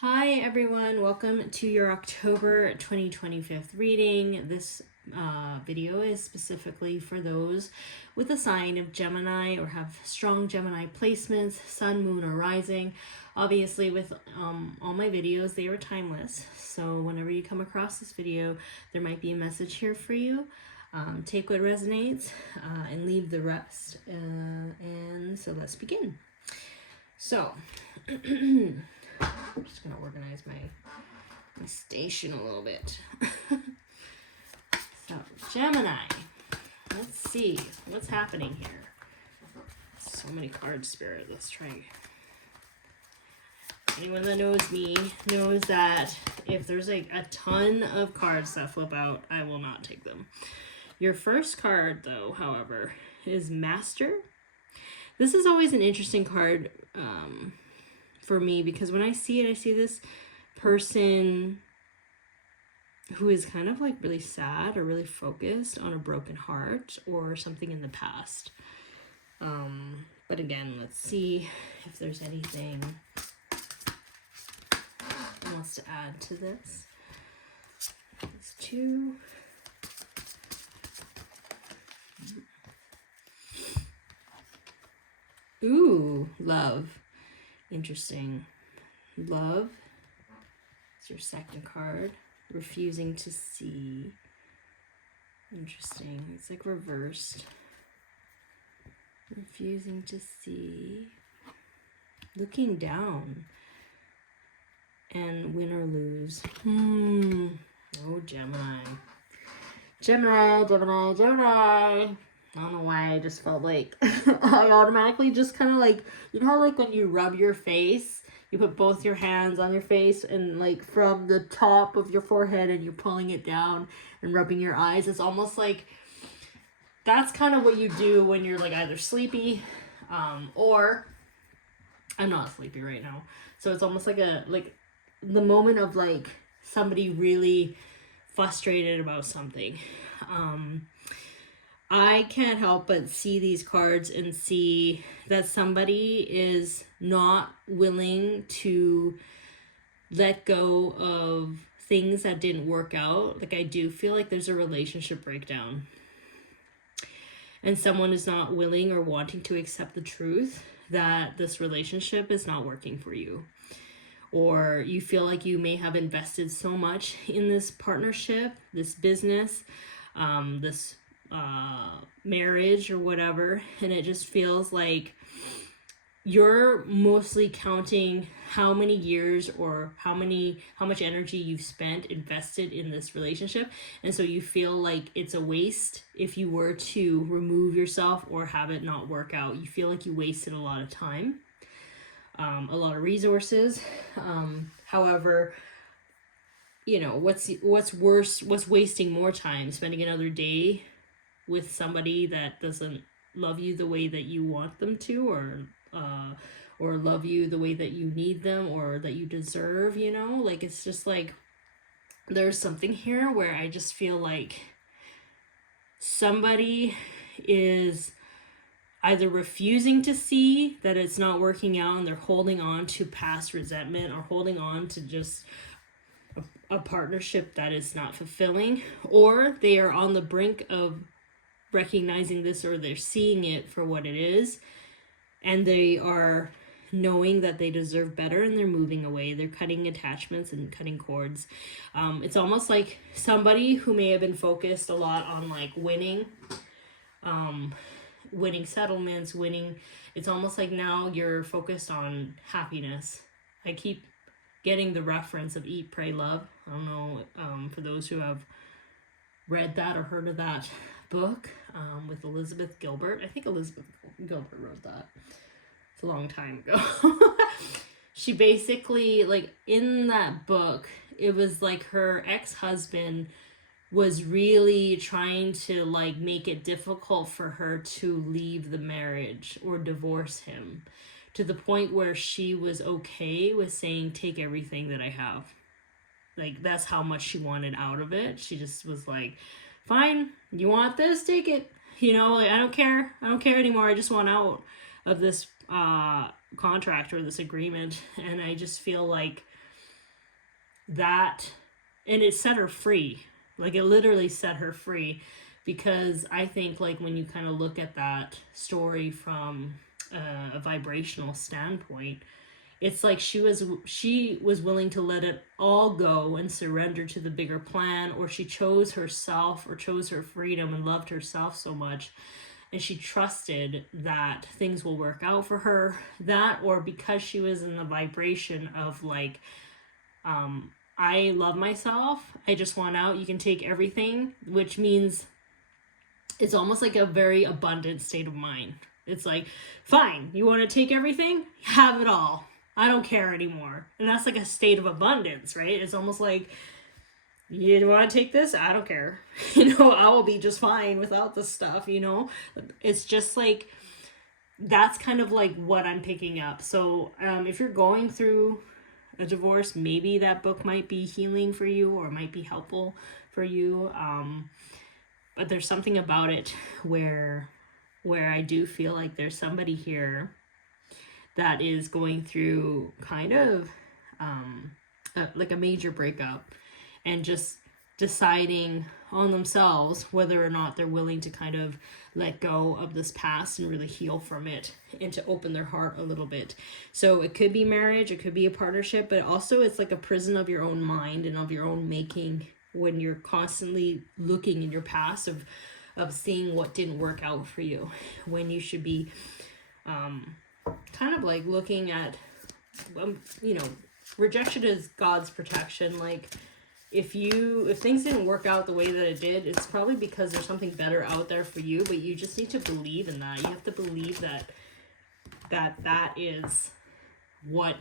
Hi everyone, welcome to your October 2025 reading. This video is specifically for those with a sign of Gemini or have strong Gemini placements, sun, moon, or rising. Obviously with all my videos, they are timeless. So whenever you come across this video, there might be a message here for you. Take what resonates and leave the rest. And so let's begin. So, I'm just going to organize my station a little bit. So, Gemini. Let's see what's happening here. So many cards, Spirit. Let's try. Anyone that knows me knows that if there's like a ton of cards that flip out, I will not take them. Your first card, though, however, is Master. This is always an interesting card for me because when I see it, I see this person who is kind of like really sad or really focused on a broken heart or something in the past. But again, let's see if there's anything else to add to this. There's two. Ooh, love. Interesting. Love. It's your second card. Refusing to see. Interesting. It's like reversed. Refusing to see. Looking down. And win or lose. Oh, Gemini. Gemini. I don't know why I just felt like I automatically just kind of like, you know how like when you rub your face, you put both your hands on your face and like from the top of your forehead and you're pulling it down and rubbing your eyes. It's almost like that's kind of what you do when you're like either sleepy or I'm not sleepy right now. So it's almost like the moment of like somebody really frustrated about something. I can't help but see these cards and see that somebody is not willing to let go of things that didn't work out. Like I do feel like there's a relationship breakdown. And someone is not willing or wanting to accept the truth that this relationship is not working for you. Or you feel like you may have invested so much in this partnership, this business, this marriage or whatever, and it just feels like you're mostly counting how many years or how much energy you've spent invested in this relationship, and so you feel like it's a waste if you were to remove yourself or have it not work out. You feel like you wasted a lot of time, a lot of resources. However, you know, what's worse, what's wasting more time, spending another day with somebody that doesn't love you the way that you want them to, or love you the way that you need them or that you deserve, you know? Like, it's just like, there's something here where I just feel like somebody is either refusing to see that it's not working out and they're holding on to past resentment or holding on to just a partnership that is not fulfilling, or they are on the brink of recognizing this, or they're seeing it for what it is and they are knowing that they deserve better and they're moving away. They're cutting attachments and cutting cords. It's almost like somebody who may have been focused a lot on like winning settlements, it's almost like now you're focused on happiness. I keep getting the reference of Eat, Pray, Love. I don't know, for those who have read that or heard of that book with Elizabeth Gilbert. I think Elizabeth Gilbert wrote that. It's a long time ago. She basically, like, in that book, it was like her ex-husband was really trying to like make it difficult for her to leave the marriage or divorce him, to the point where she was okay with saying, take everything that I have. Like, that's how much she wanted out of it. She just was like, fine, you want this, take it. You know, like, I don't care anymore. I just want out of this contract or this agreement. And I just feel like that, and it set her free. Like, it literally set her free, because I think, like, when you kind of look at that story from a vibrational standpoint, it's like she was willing to let it all go and surrender to the bigger plan, or she chose herself, or chose her freedom and loved herself so much, and she trusted that things will work out for her. That, or because she was in the vibration of like, I love myself, I just want out, you can take everything, which means it's almost like a very abundant state of mind. It's like, fine, you want to take everything? Have it all. I don't care anymore. And that's like a state of abundance, right? It's almost like, you want to take this? I don't care. I will be just fine without this stuff, It's just like, that's kind of like what I'm picking up. So if you're going through a divorce, maybe that book might be healing for you, or might be helpful for you. But there's something about it where I do feel like there's somebody here that is going through kind of like a major breakup, and just deciding on themselves whether or not they're willing to kind of let go of this past and really heal from it, and to open their heart a little bit. So it could be marriage, it could be a partnership, but also it's like a prison of your own mind and of your own making, when you're constantly looking in your past of seeing what didn't work out for you, when you should be kind of like looking at, rejection is God's protection. Like, if things didn't work out the way that it did, it's probably because there's something better out there for you, but you just need to believe in that. You have to believe that is what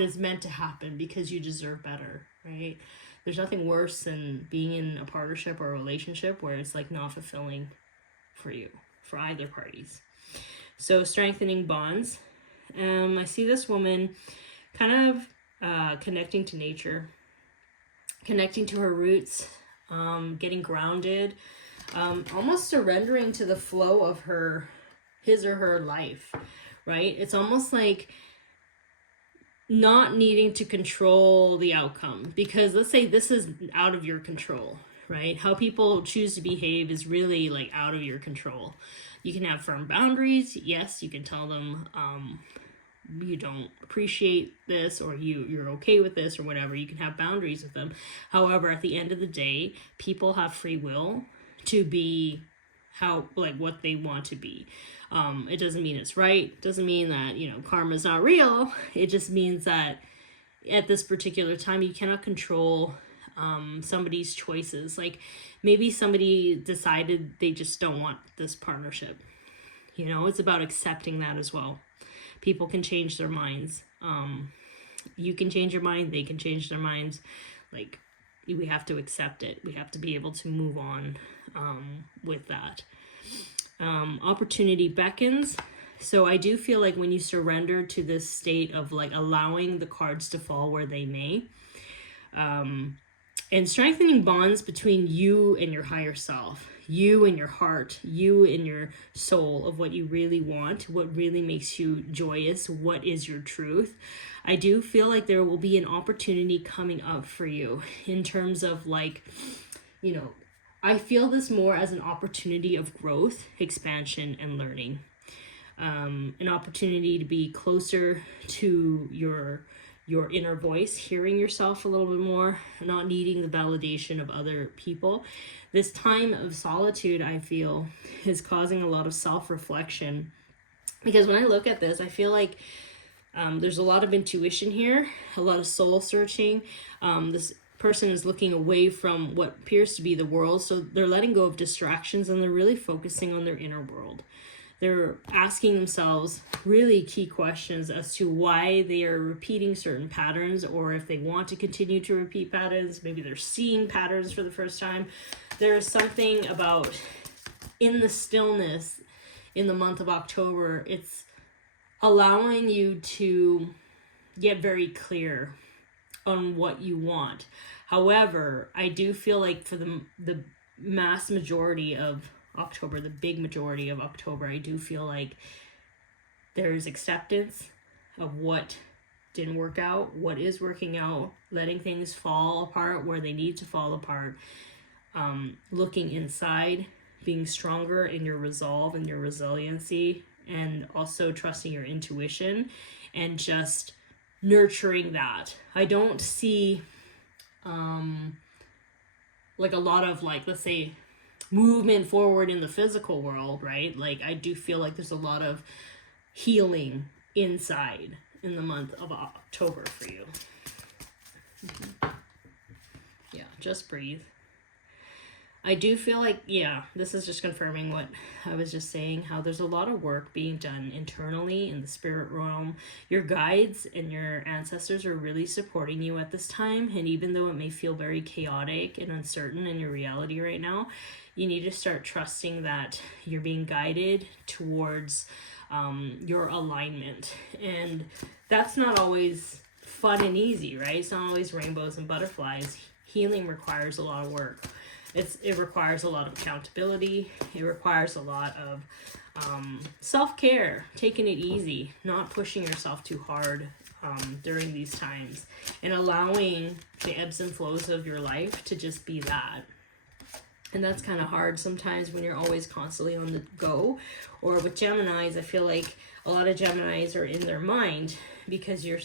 is meant to happen, because you deserve better, right? There's nothing worse than being in a partnership or a relationship where it's like not fulfilling for you, for either parties. So strengthening bonds. I see this woman kind of connecting to nature, connecting to her roots, getting grounded, almost surrendering to the flow of his or her life, right? It's almost like not needing to control the outcome, because let's say this is out of your control, right? How people choose to behave is really like out of your control. You can have firm boundaries. Yes, you can tell them you don't appreciate this, or you're okay with this, or whatever. You can have boundaries with them. However, at the end of the day, people have free will to be what they want to be. It doesn't mean it's right. It doesn't mean that, karma is not real. It just means that at this particular time, you cannot control somebody's choices. Like, maybe somebody decided they just don't want this partnership. It's about accepting that as well. People can change their minds. You can change your mind. They can change their minds. Like, we have to accept it. We have to be able to move on with that. Opportunity beckons. So I do feel like when you surrender to this state of like allowing the cards to fall where they may, and strengthening bonds between you and your higher self, you and your heart, you and your soul, of what you really want, what really makes you joyous, what is your truth. I do feel like there will be an opportunity coming up for you in terms of like, I feel this more as an opportunity of growth, expansion, and learning. An opportunity to be closer to your inner voice, hearing yourself a little bit more, not needing the validation of other people. This time of solitude, I feel, is causing a lot of self-reflection. Because when I look at this, I feel like there's a lot of intuition here, a lot of soul searching. This person is looking away from what appears to be the world, so they're letting go of distractions, and they're really focusing on their inner world. They're asking themselves really key questions as to why they are repeating certain patterns, or if they want to continue to repeat patterns. Maybe they're seeing patterns for the first time. There is something about, in the stillness in the month of October, it's allowing you to get very clear on what you want. However, I do feel like for the mass majority of October, the big majority of October, I do feel like there's acceptance of what didn't work out, what is working out, letting things fall apart where they need to fall apart, looking inside, being stronger in your resolve and your resiliency, and also trusting your intuition and just nurturing that. I don't see like a lot of, like, let's say, movement forward in the physical world, right? Like, I do feel like there's a lot of healing inside in the month of October for you. Yeah, just breathe. I do feel like, yeah, this is just confirming what I was just saying, how there's a lot of work being done internally in the spirit realm. Your guides and your ancestors are really supporting you at this time. And even though it may feel very chaotic and uncertain in your reality right now, you need to start trusting that you're being guided towards your alignment. And that's not always fun and easy, right? It's not always rainbows and butterflies. Healing requires a lot of work. It requires a lot of accountability. It requires a lot of self-care, taking it easy, not pushing yourself too hard during these times, and allowing the ebbs and flows of your life to just be that. And that's kind of hard sometimes when you're always constantly on the go. Or with Geminis, I feel like a lot of Geminis are in their mind because you're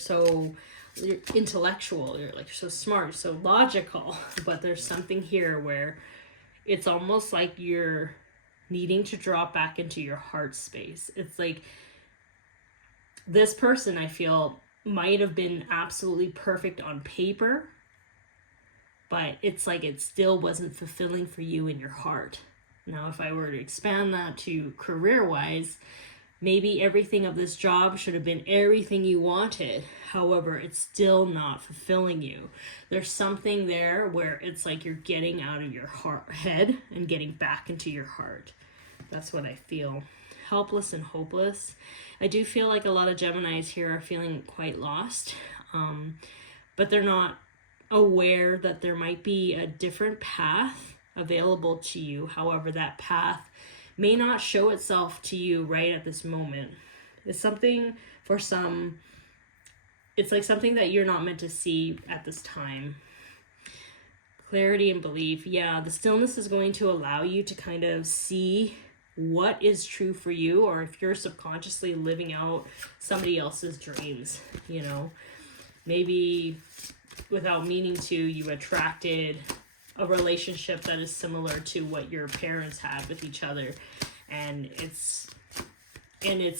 intellectual, you're like so smart, so logical, but there's something here where it's almost like you're needing to drop back into your heart space. It's like this person, I feel, might have been absolutely perfect on paper, but it's like it still wasn't fulfilling for you in your heart. Now, if I were to expand that to career-wise, maybe everything of this job should have been everything you wanted. However, it's still not fulfilling you. There's something there where it's like you're getting out of your head and getting back into your heart. That's what I feel. Helpless and hopeless. I do feel like a lot of Geminis here are feeling quite lost, but they're not aware that there might be a different path available to you. However, that path may not show itself to you right at this moment. It's something for some, it's like something that you're not meant to see at this time. Clarity and belief. Yeah, the stillness is going to allow you to kind of see what is true for you, or if you're subconsciously living out somebody else's dreams, you know. Maybe without meaning to, you attracted a relationship that is similar to what your parents had with each other, and it's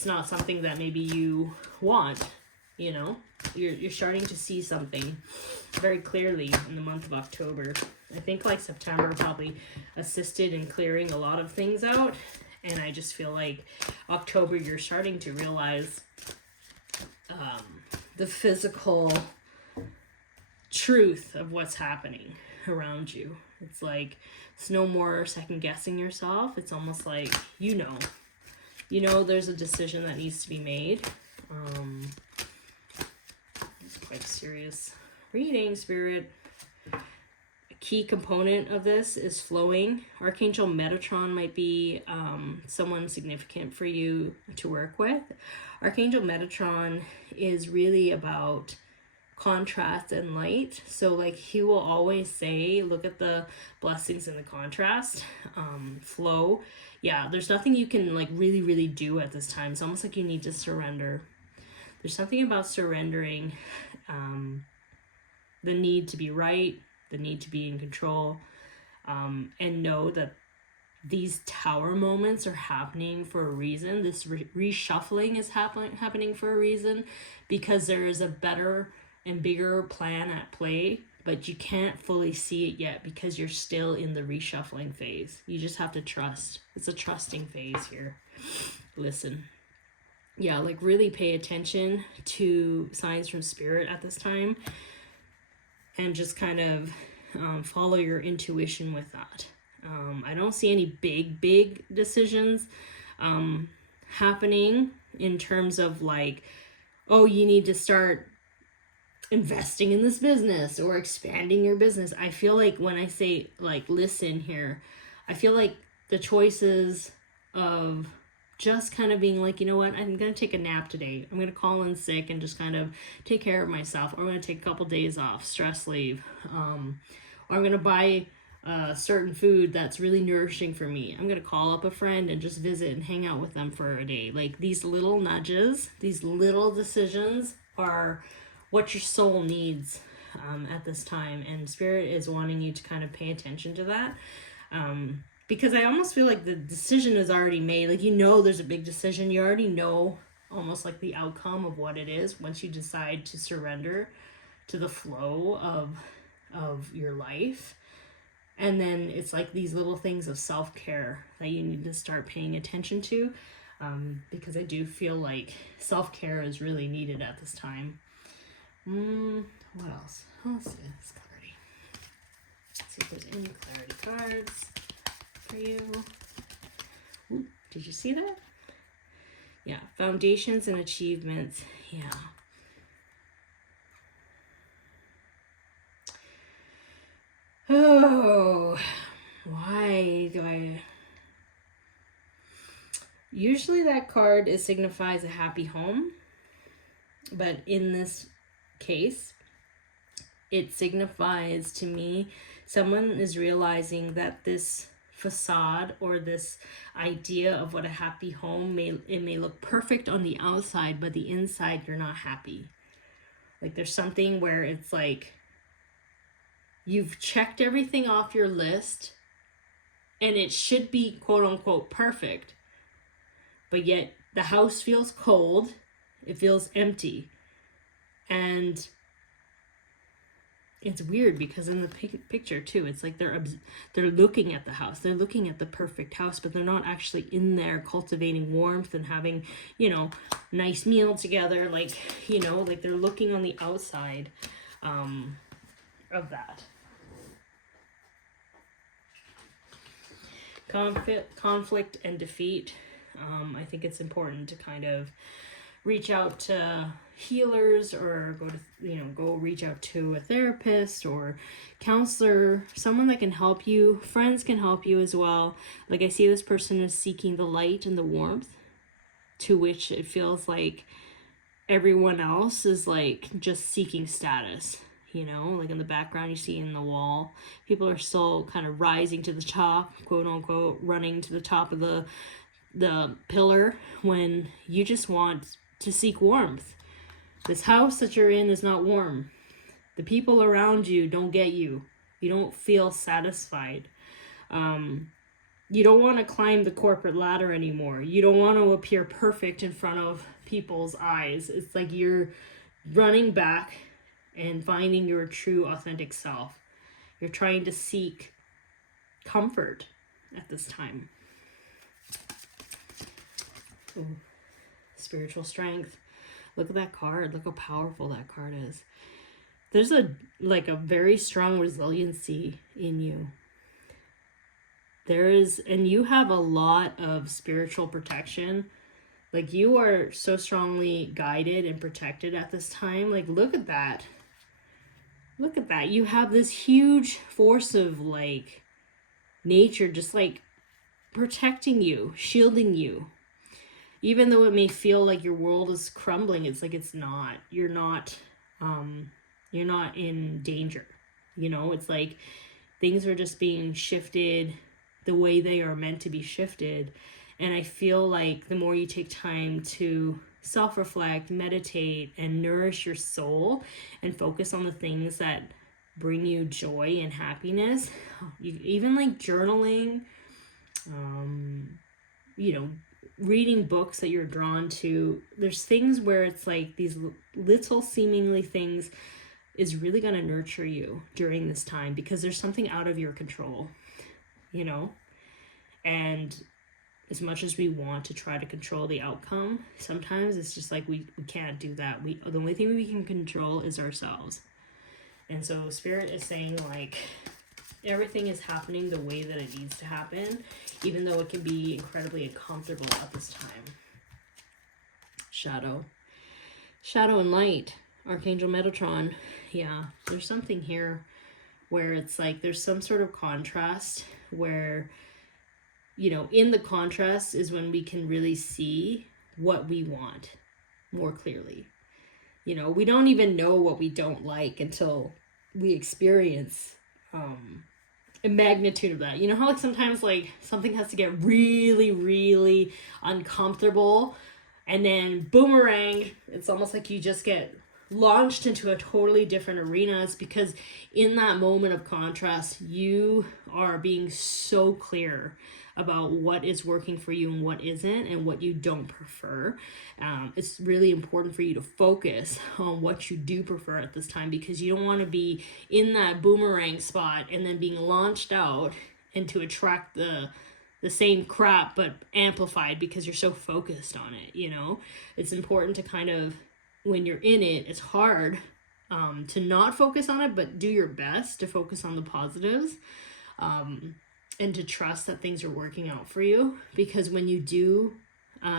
not something that maybe you want, you know. You're starting to see something very clearly in the month of October. I think like September probably assisted in clearing a lot of things out, and I just feel like October you're starting to realize the physical truth of what's happening around you. It's like it's no more second guessing yourself. It's almost like you know there's a decision that needs to be made. It's quite a serious reading, Spirit. A key component of this is flowing. Archangel Metatron might be someone significant for you to work with. Archangel Metatron is really about contrast and light. So like he will always say, look at the blessings in the contrast. Flow. Yeah, there's nothing you can like really do at this time. It's almost like you need to surrender. There's something about surrendering, the need to be right, the need to be in control, and know that these tower moments are happening for a reason. This reshuffling is happening for a reason, because there is a better and bigger plan at play, but you can't fully see it yet because you're still in the reshuffling phase. You just have to trust. It's a trusting phase here. Listen. Yeah, like really pay attention to signs from Spirit at this time, and just kind of follow your intuition with that. I don't see any big decisions happening in terms of like, oh, you need to start investing in this business or expanding your business. I feel like when I say like listen here, I feel like the choices of just kind of being like, you know what, I'm going to take a nap today. I'm going to call in sick and just kind of take care of myself. Or I'm going to take a couple days off, stress leave. Or I'm going to buy certain food that's really nourishing for me. I'm going to call up a friend and just visit and hang out with them for a day. Like, these little nudges, these little decisions are what your soul needs at this time. And Spirit is wanting you to kind of pay attention to that. Because I almost feel like the decision is already made. Like, you know, there's a big decision. You already know almost like the outcome of what it is once you decide to surrender to the flow of your life. And then it's like these little things of self-care that you need to start paying attention to. Because I do feel like self-care is really needed at this time. What else? Let's see. It's clarity. Let's see if there's any clarity cards for you. Ooh, did you see that? Yeah, foundations and achievements. Yeah. Oh, why do I... Usually that card signifies a happy home, but in this case, it signifies to me someone is realizing that this facade or this idea of what a happy home may look perfect on the outside, but the inside you're not happy. Like, there's something where it's like you've checked everything off your list and it should be quote unquote perfect, but yet the house feels cold, it feels empty. And it's weird because in the picture too, it's like they're looking at the house, they're looking at the perfect house, but they're not actually in there cultivating warmth and having, you know, nice meal together. Like, you know, like they're looking on the outside of that. Conflict and defeat. I think it's important to kind of reach out to healers or go reach out to a therapist or counselor, someone that can help you. Friends can help you as well. Like, I see this person is seeking the light and the warmth, to which it feels like everyone else is like just seeking status. You know, like in the background you see in the wall, people are still kind of rising to the top, quote unquote, running to the top of the pillar, when you just want to seek warmth. This house that you're in is not warm. The people around you don't get you. You don't feel satisfied. You don't want to climb the corporate ladder anymore. You don't want to appear perfect in front of people's eyes. It's like you're running back and finding your true, authentic self. You're trying to seek comfort at this time. Ooh. Spiritual strength. Look at that card. Look how powerful that card is. There's a very strong resiliency in you. And you have a lot of spiritual protection. Like, you are so strongly guided and protected at this time. Like, look at that. Look at that. You have this huge force of like nature just like protecting you, shielding you. Even though it may feel like your world is crumbling, it's like it's not. You're not in danger. You know, it's like things are just being shifted the way they are meant to be shifted. And I feel like the more you take time to self-reflect, meditate, and nourish your soul and focus on the things that bring you joy and happiness, even like journaling, reading books that you're drawn to, there's things where it's like these little seemingly things is really going to nurture you during this time, because there's something out of your control, you know? And as much as we want to try to control the outcome, sometimes it's just like we can't do that. The only thing we can control is ourselves. And so Spirit is saying like everything is happening the way that it needs to happen, even though it can be incredibly uncomfortable at this time. Shadow and light. Archangel Metatron. Yeah, there's something here where it's like there's some sort of contrast where you know, in the contrast is when we can really see what we want more clearly. You know, we don't even know what we don't like until we experience a magnitude of that. You know how like sometimes like something has to get really, really uncomfortable and then boomerang, it's almost like you just get launched into a totally different arena. It's because in that moment of contrast, you are being so clear about what is working for you and what isn't and what you don't prefer. It's really important for you to focus on what you do prefer at this time, because you don't want to be in that boomerang spot and then being launched out and to attract the same crap but amplified because you're so focused on it. You know, it's important to kind of, when you're in it, it's hard to not focus on it, but do your best to focus on the positives. And to trust that things are working out for you, because when you do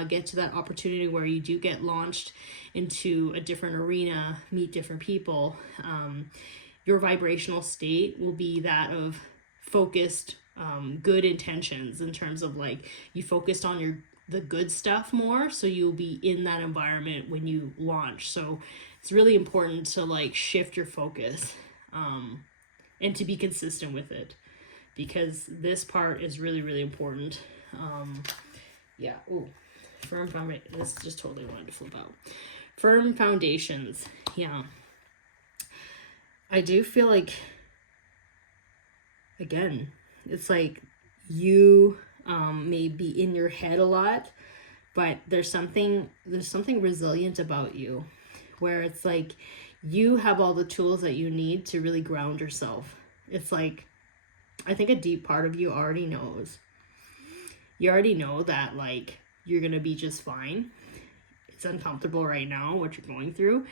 get to that opportunity where you do get launched into a different arena, meet different people, your vibrational state will be that of focused, good intentions, in terms of like you focused on the good stuff more, so you'll be in that environment when you launch. So it's really important to like shift your focus and to be consistent with it, because this part is really, really important. Yeah. Oh, firm foundation. This just totally wanted to flip out. Firm foundations. Yeah. I do feel like, again, it's like you may be in your head a lot, but there's something resilient about you, where it's like you have all the tools that you need to really ground yourself. It's like, I think a deep part of you already knows. You already know that like you're gonna be just fine. It's uncomfortable right now what you're going through,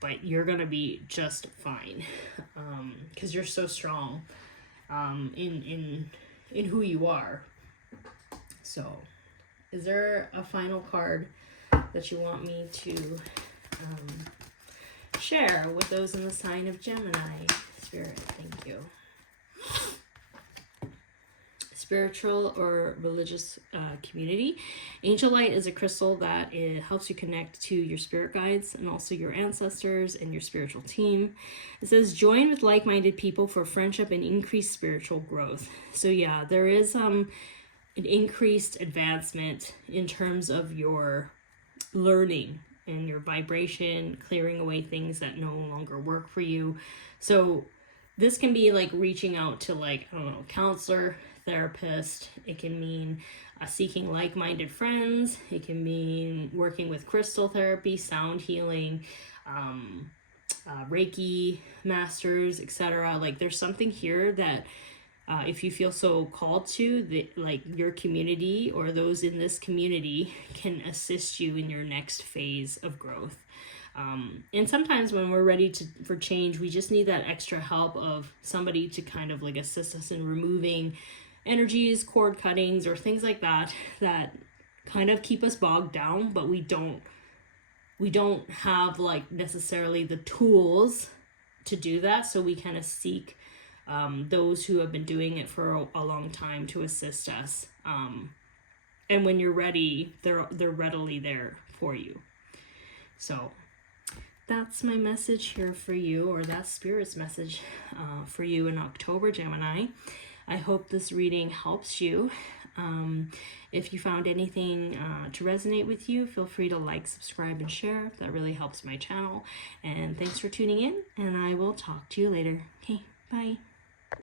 but you're gonna be just fine, because you're so strong in who you are. So, is there a final card that you want me to share with those in the sign of Gemini? Spirit, thank you. Spiritual or religious community. Angel light is a crystal that helps you connect to your spirit guides and also your ancestors and your spiritual team. It says join with like-minded people for friendship and increased spiritual growth. So yeah, there is an increased advancement in terms of your learning and your vibration, clearing away things that no longer work for you. So this can be like reaching out to like, I don't know, counselor, therapist. It can mean seeking like-minded friends. It can mean working with crystal therapy, sound healing, Reiki masters, etc. Like there's something here that if you feel so called to, that like your community or those in this community can assist you in your next phase of growth. And sometimes when we're ready for change, we just need that extra help of somebody to kind of like assist us in removing energies, cord cuttings, or things like that kind of keep us bogged down, but we don't have like necessarily the tools to do that. So we kind of seek those who have been doing it for a long time to assist us. And when you're ready, they're readily there for you. So that's my message here for you, or that's Spirit's message for you in October, Gemini. I hope this reading helps you. If you found anything to resonate with you, feel free to like, subscribe, and share. That really helps my channel. And thanks for tuning in, and I will talk to you later. Okay, bye.